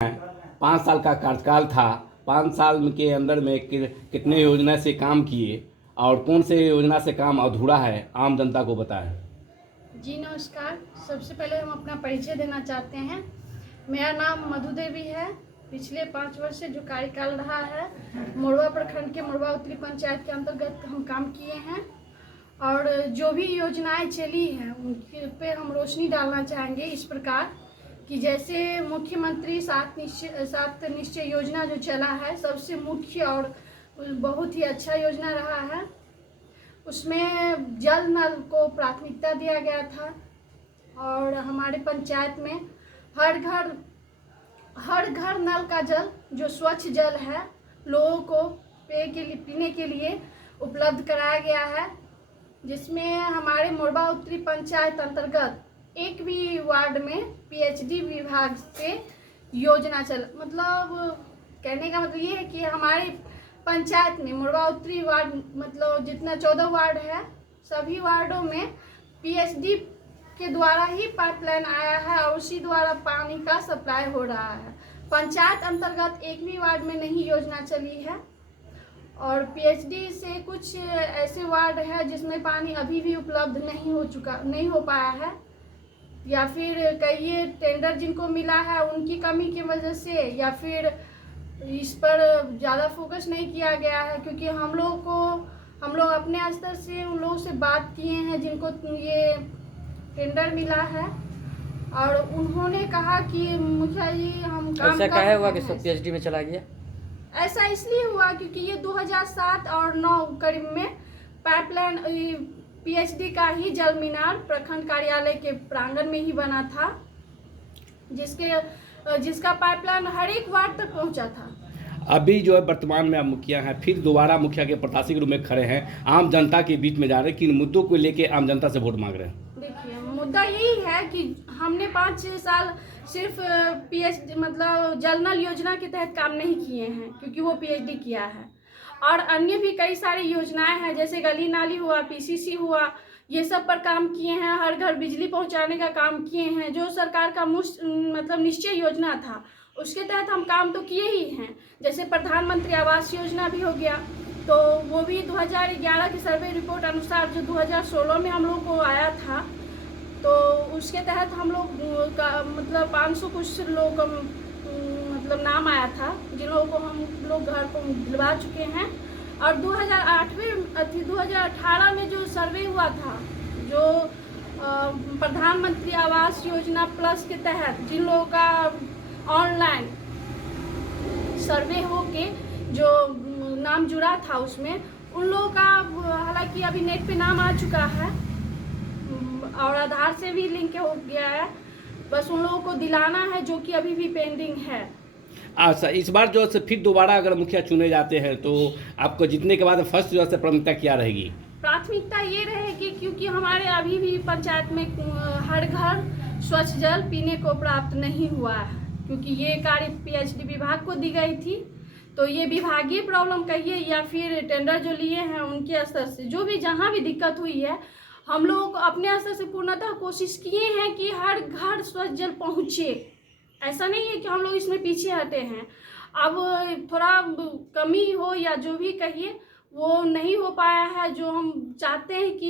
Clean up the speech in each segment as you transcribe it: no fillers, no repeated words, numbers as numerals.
5 साल का कार्यकाल था। 5 साल के अंदर में कितने योजना से काम किए और कौन से योजना से काम अधूरा है, आम जनता को बताएं। जी नमस्कार। सबसे पहले हम अपना परिचय देना चाहते हैं। मेरा नाम मधु देवी है। पिछले 5 वर्ष से जो कार्यकाल रहा है, मोरवा प्रखंड के मोरवा उत्तरी पंचायत के अंतर्गत हम काम किए हैं और जो भी योजनाएं चली हैं उनके पे हम रोशनी डालना चाहेंगे इस प्रकार कि जैसे मुख्यमंत्री 7 निश्चय योजना जो चला है, सबसे मुख्य और बहुत ही अच्छा योजना रहा है। उसमें जल नल को प्राथमिकता दिया गया था और हमारे पंचायत में हर घर नल का जल जो स्वच्छ जल है लोगों को पीने के लिए उपलब्ध कराया गया है, जिसमें हमारे मोरवा उत्तरी पंचायत अंतर्गत एक भी वार्ड में पीएचडी विभाग से योजना कहने का मतलब ये है कि हमारे पंचायत में मोरवा उत्तरी वार्ड जितना 14 वार्ड है, सभी वार्डों में पीएचडी के द्वारा ही पाइपलाइन आया है और उसी द्वारा पानी का सप्लाई हो रहा है। पंचायत अंतर्गत एक भी वार्ड में नहीं योजना चली है और पीएचडी से कुछ ऐसे वार्ड है जिसमें पानी अभी भी उपलब्ध नहीं हो पाया है, या फिर कई टेंडर जिनको मिला है उनकी कमी की वजह से, या फिर इस पर ज़्यादा फोकस नहीं किया गया है। क्योंकि हम लोग अपने स्तर से उन लोगों से बात किए हैं जिनको ये टेंडर मिला है और उन्होंने कहा कि मुखिया जी हम काम ऐसा काहे हुआ कि सब पीएचडी में चला गया? ऐसा इसलिए हुआ क्योंकि ये 2007 और 9 करीब में पाइपलाइन पीएचडी का ही जल मीनार प्रखंड कार्यालय के प्रांगण में ही बना था, जिसका पाइपलाइन हर एक वार्ड तक पहुंचा था। अभी जो है वर्तमान में आप मुखिया हैं, फिर दोबारा मुखिया के प्रत्याशी के रूप में खड़े हैं, आम जनता के बीच में जा रहे हैं, किन मुद्दों को लेके आम जनता से वोट मांग रहे हैं? देखिए, मुद्दा यही है कि हमने 5-6 साल सिर्फ पीएचडी जल नल योजना के तहत काम नहीं किए हैं, क्योंकि वो पीएचडी किया है और अन्य भी कई सारी योजनाएं हैं, जैसे गली नाली हुआ, पीसीसी हुआ, ये सब पर काम किए हैं। हर घर बिजली पहुंचाने का काम किए हैं। जो सरकार का निश्चय योजना था उसके तहत हम काम तो किए ही हैं। जैसे प्रधानमंत्री आवास योजना भी हो गया, तो वो भी 2011 की सर्वे रिपोर्ट अनुसार जो 2016 में हम लोग को आया था, तो उसके तहत हम लोग का 500 कुछ लोग का नाम आया था जिन लोगों को हम लोग घर को दिलवा चुके हैं। और 2018 में जो सर्वे हुआ था, जो प्रधानमंत्री आवास योजना प्लस के तहत जिन लोगों का ऑनलाइन सर्वे हो के जो नाम जुड़ा था, उसमें उन लोगों का हालांकि अभी नेट पे नाम आ चुका है और आधार से भी लिंक हो गया है, बस उन लोगों को दिलाना है जो कि अभी भी पेंडिंग है। अच्छा, इस बार जो है फिर दोबारा अगर मुखिया चुने जाते हैं तो आपको जीतने के बाद फर्स्ट जो है प्राथमिकता क्या रहेगी? प्राथमिकता ये रहेगी क्योंकि हमारे अभी भी पंचायत में हर घर स्वच्छ जल पीने को प्राप्त नहीं हुआ है, क्योंकि ये कार्य पीएचडी विभाग को दी गई थी। तो ये विभागीय प्रॉब्लम कहिए या फिर टेंडर जो लिए हैं उनके स्तर से जो भी जहाँ भी दिक्कत हुई है, हम लोग अपने स्तर से पूर्णतः कोशिश किए हैं कि हर घर स्वच्छ जल पहुँचे। ऐसा नहीं है कि हम लोग इसमें पीछे हटे हैं। अब थोड़ा कमी हो या जो भी कहिए, वो नहीं हो पाया है। जो हम चाहते हैं कि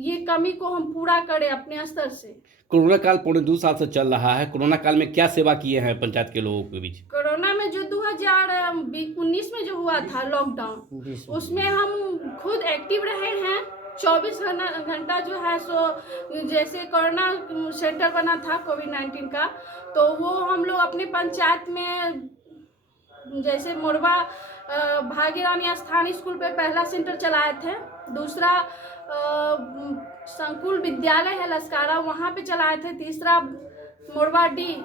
ये कमी को हम पूरा करें अपने स्तर से। कोरोना काल पौने 2 साल से चल रहा है, कोरोना काल में क्या सेवा किए हैं पंचायत के लोगों के बीच? कोरोना में जो 2019 में जो हुआ था लॉकडाउन, उसमें हम खुद एक्टिव रहे हैं। 24 घंटा जो है सो जैसे कोरोना सेंटर बना था कोविड-19 का, तो वो हम लोग अपने पंचायत में जैसे मोरवा भाग्यरानी स्थानीय स्कूल पे पहला सेंटर चलाए थे, दूसरा संकुल विद्यालय है लस्कारा, वहाँ पे चलाए थे, तीसरा मोरवा डी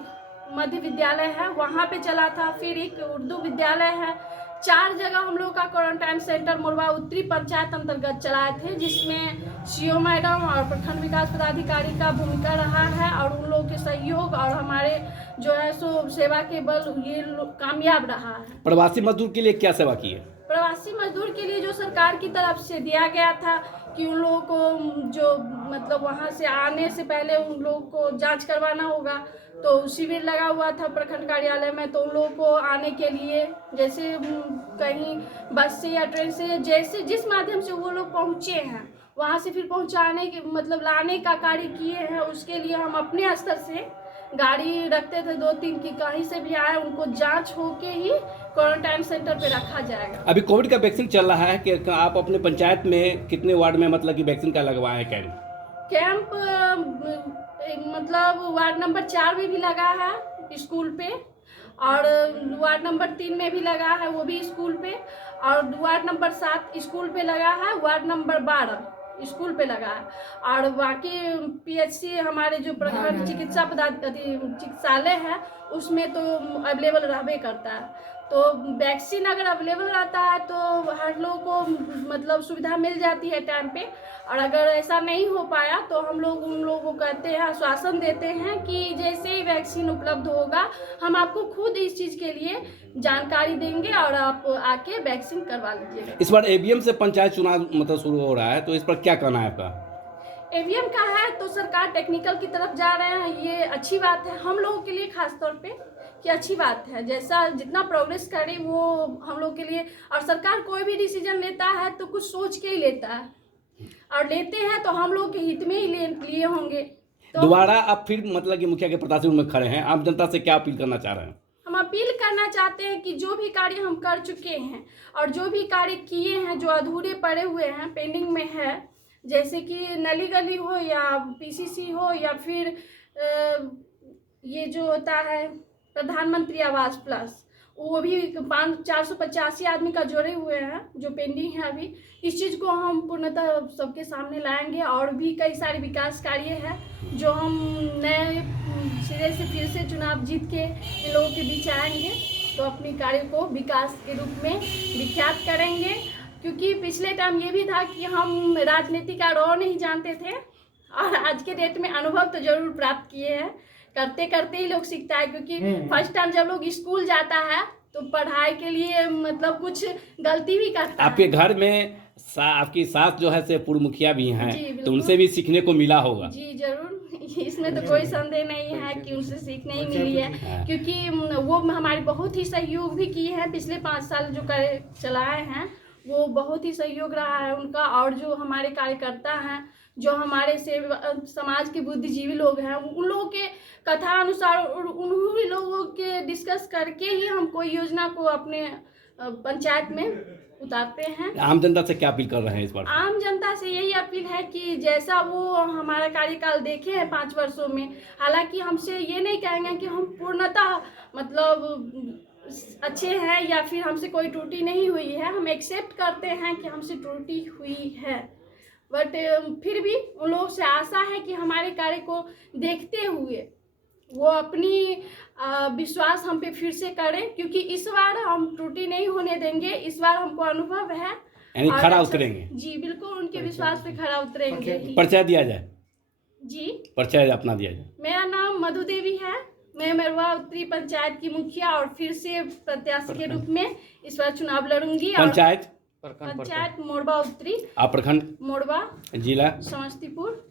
मध्य विद्यालय है वहाँ पे चला था, फिर एक उर्दू विद्यालय है। 4 जगह हम लोग का क्वारंटाइन सेंटर मोरवा उत्तरी पंचायत अंतर्गत चलाए थे, जिसमें सीओ मैडम और प्रखंड विकास पदाधिकारी का भूमिका रहा है और उन लोगों के सहयोग और हमारे जो है सो सेवा के बल ये कामयाब रहा है। प्रवासी मजदूर के लिए क्या सेवा की है? प्रवासी मजदूर के लिए जो सरकार की तरफ से दिया गया था कि उन लोगों को जो वहाँ से आने से पहले उन लोगों को जांच करवाना होगा, तो शिविर लगा हुआ था प्रखंड कार्यालय में, तो उन लोगों को आने के लिए जैसे कहीं बस से या ट्रेन से जैसे जिस माध्यम से वो लोग पहुँचे हैं वहाँ से फिर पहुँचाने के मतलब लाने का कार्य किए हैं। उसके लिए हम अपने स्तर से गाड़ी रखते थे 2-3 की, कहीं से भी आए उनको जांच होके ही क्वारंटाइन सेंटर पे रखा जाएगा। अभी कोविड का वैक्सीन चल रहा है कि आप अपने पंचायत में कितने वार्ड में मतलब कि वैक्सीन का लगवाए हैं कैंप? मतलब वार्ड नंबर 4 में भी लगा है स्कूल पे, और वार्ड नंबर 3 में भी लगा है वो भी स्कूल पे, और वार्ड नंबर 7 स्कूल पे लगा है, वार्ड नंबर 12 स्कूल पे लगा है, और बाकी पीएचसी हमारे जो प्रखंड चिकित्सालय है उसमें तो अवेलेबल रहबे करता है। तो वैक्सीन अगर अवेलेबल रहता है तो हर लोगों को मतलब सुविधा मिल जाती है टाइम पे, और अगर ऐसा नहीं हो पाया तो हम लोग उन लोगों को कहते हैं, आश्वासन देते हैं कि जैसे ही वैक्सीन उपलब्ध होगा हम आपको खुद इस चीज़ के लिए जानकारी देंगे और आप आके वैक्सीन करवा लीजिएगा। इस बार ईवीएम से पंचायत चुनाव मतलब शुरू हो रहा है, तो इस पर क्या कहना है आपका? ईवीएम का है तो सरकार टेक्निकल की तरफ जा रहे हैं, ये अच्छी बात है हम लोगों के लिए, खास तौर पे कि अच्छी बात है। जैसा जितना प्रोग्रेस करे वो हम लोग के लिए, और सरकार कोई भी डिसीजन लेता है तो कुछ सोच के ही लेता है, और लेते हैं तो हम लोग के हित में ही लिए होंगे। तो दोबारा आप फिर मतलब कि मुखिया के प्रत्याशी में खड़े हैं, आम जनता से क्या अपील करना चाह रहे हैं? हम अपील करना चाहते हैं कि जो भी कार्य हम कर चुके हैं और जो भी कार्य किए हैं जो अधूरे पड़े हुए हैं, पेंडिंग में है, जैसे कि नली गली हो या पीसीसी हो या फिर ये जो होता है प्रधानमंत्री आवास प्लस, वो भी 485 आदमी का जोड़े हुए हैं जो पेंडिंग है अभी, इस चीज़ को हम पूर्णतः सबके सामने लाएंगे। और भी कई सारे विकास कार्य हैं जो हम नए सिरे से फिर से चुनाव जीत के इन लोगों के बीच आएंगे, तो अपने कार्य को विकास के रूप में विख्यात करेंगे। क्योंकि पिछले टाइम ये भी था कि हम राजनीति का रौ नहीं जानते थे, और आज के डेट में अनुभव तो जरूर प्राप्त किए हैं, करते करते ही लोग सीखता है। क्योंकि फर्स्ट टाइम जब लोग स्कूल जाता है तो पढ़ाई के लिए मतलब कुछ गलती भी करता है। आपके घर में आपकी सास जो है से पूर्व मुखिया भी हैं, जी, तो उनसे भी सीखने को मिला होगा। जी जरूर, इसमें तो कोई संदेह नहीं है कि उनसे सीखने ही मिली है, क्योंकि वो हमारी बहुत ही सहयोग भी की है। पिछले 5 साल जो चलाए हैं वो बहुत ही सहयोग रहा है उनका, और जो हमारे कार्यकर्ता हैं, जो हमारे समाज के बुद्धिजीवी लोग हैं, उन लोगों के कथा अनुसार उन्हीं लोगों के डिस्कस करके ही हम कोई योजना को अपने पंचायत में उतारते हैं। आम जनता से क्या अपील कर रहे हैं इस बार? आम जनता से यही अपील है कि जैसा वो हमारा कार्यकाल देखे हैं 5 वर्षों में, हालांकि हमसे ये नहीं कहेंगे कि हम पूर्णतः मतलब अच्छे हैं या फिर हमसे कोई त्रुटि नहीं हुई है, हम एक्सेप्ट करते हैं कि हमसे त्रुटि हुई है, बट फिर भी उन लोगों से आशा है कि हमारे कार्य को देखते हुए वो अपनी विश्वास हम पे फिर से करें, क्योंकि इस बार हम त्रुटि नहीं होने देंगे। इस बार हमको अनुभव है, यानी खरा उतरेंगे। जी बिल्कुल, उनके विश्वास पे खरा उतरेंगे। परिचय दिया जाए जी, परिचय अपना दिया जाए। मेरा नाम मधु देवी है, मैं मरवा उत्तरी पंचायत की मुखिया और फिर से प्रत्याशी के रूप में इस बार चुनाव लड़ूंगी। पंचायत मोरबा उत्तरी, आप प्रखंड, मोरबा, जिला समस्तीपुर।